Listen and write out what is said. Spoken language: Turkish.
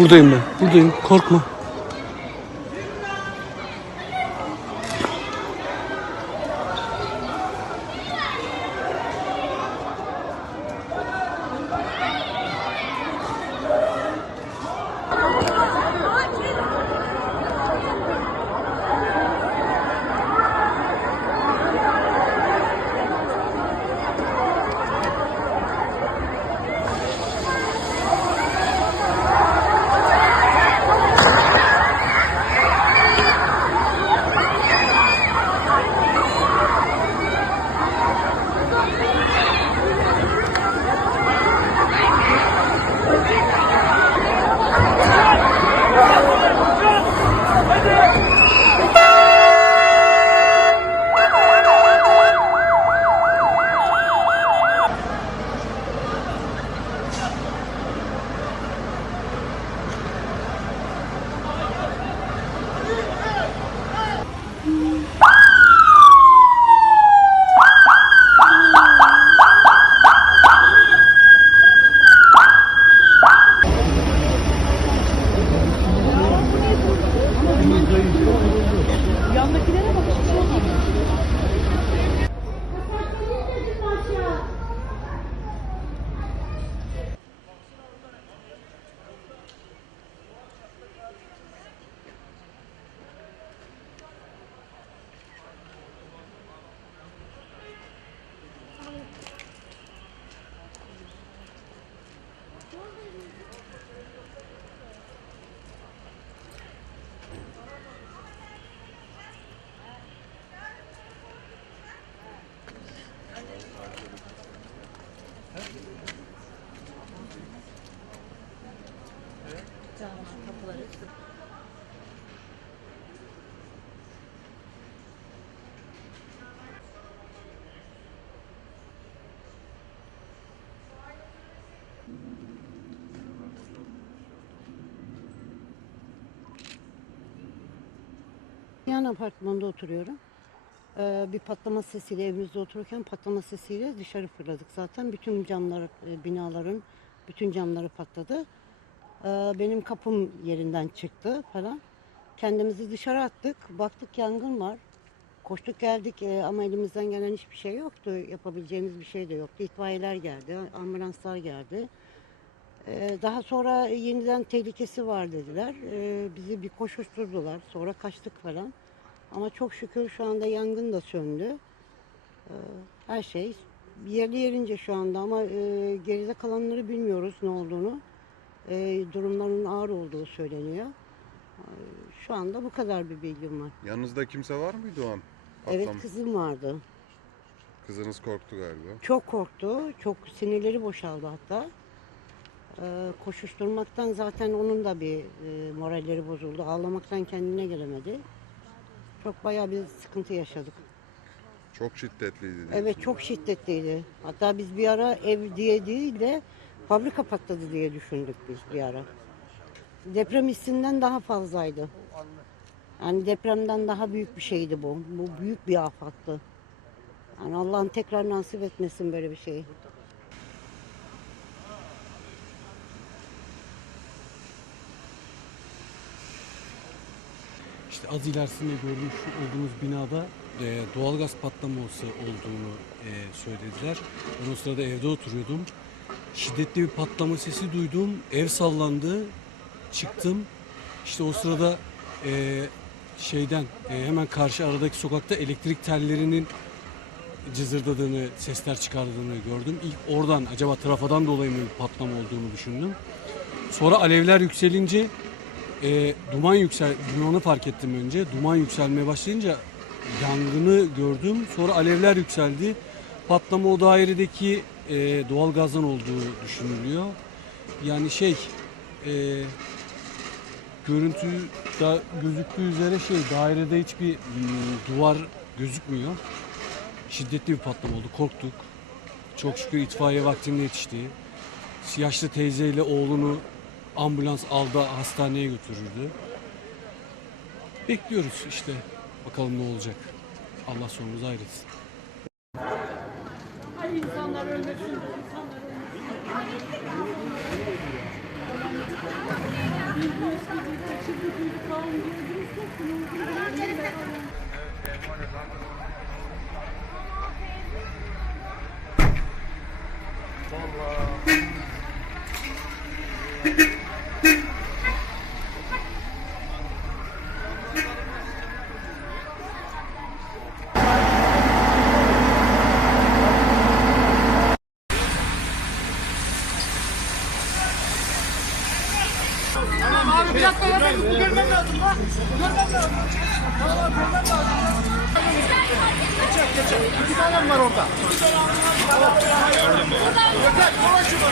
Buradayım ben. Buradayım. Korkma. Yan apartmanda oturuyorum. Ee, bir patlama sesiyle evimizde otururken patlama sesiyle dışarı fırladık zaten. Bütün camlar, e, binaların bütün camları patladı. Ee, benim kapım yerinden çıktı falan. Kendimizi dışarı attık. Baktık yangın var. Koştuk geldik e, ama elimizden gelen hiçbir şey yoktu. Yapabileceğimiz bir şey de yoktu. İtfaiyeler geldi, ambulanslar geldi. Ee, Daha sonra yeniden tehlikesi var dediler. Ee, Bizi bir koşuşturdular. Sonra kaçtık falan. Ama çok şükür şu anda yangın da söndü. Ee, Her şey yerli yerince şu anda ama e, geride kalanları bilmiyoruz ne olduğunu. Ee, Durumların ağır olduğu söyleniyor. Ee, Şu anda bu kadar bir bilgim var. Yanınızda kimse var mıydı o an? Evet Patlam- kızım vardı. Kızınız korktu galiba. Çok korktu. Çok sinirleri boşaldı hatta. Ee, koşuşturmaktan zaten onun da bir e, moralleri bozuldu. Ağlamaktan kendine gelemedi. Çok bayağı bir sıkıntı yaşadık. Çok şiddetliydi. diyorsun. Evet çok şiddetliydi. Hatta biz bir ara ev diye değil de fabrika patladı diye düşündük biz bir ara. Deprem hissinden daha fazlaydı. Yani depremden daha büyük bir şeydi bu. Bu büyük bir afattı. Yani Allah'ın tekrar nasip etmesin böyle bir şeyi. İşte az ilerisinde görmüş olduğumuz binada e, doğalgaz patlaması olduğunu e, söylediler. Ben o sırada evde oturuyordum. Şiddetli bir patlama sesi duydum. Ev sallandı. Çıktım. İşte o sırada e, şeyden e, hemen karşı aradaki sokakta elektrik tellerinin cızırdadığını, sesler çıkardığını gördüm. İlk oradan acaba trafadan dolayı mı patlama olduğunu düşündüm. Sonra alevler yükselince e, duman yüksel, dumanı fark ettim önce. Duman yükselmeye başlayınca yangını gördüm. Sonra alevler yükseldi. Patlama o dairedeki e, doğal gazdan olduğu düşünülüyor. Yani şey e, görüntüde gözüktüğü üzere şey dairede hiçbir hmm, duvar gözükmüyor. Şiddetli bir patlama oldu. Korktuk. Çok şükür itfaiye vaktinde yetişti. Yaşlı teyzeyle oğlunu ambulans aldı hastaneye götürürdü. Bekliyoruz işte. Bakalım ne olacak. Allah sonumuzu hayretsin. Ay insanlar ölmesin. Bildiğiniz mü? Abi bir dakika ya benim bu görmem lazım lan. Görmem lazım. Tamam görmem lazım. Geçecek geçecek. İki tane var orada? İki tane var. Yeter kola şunu.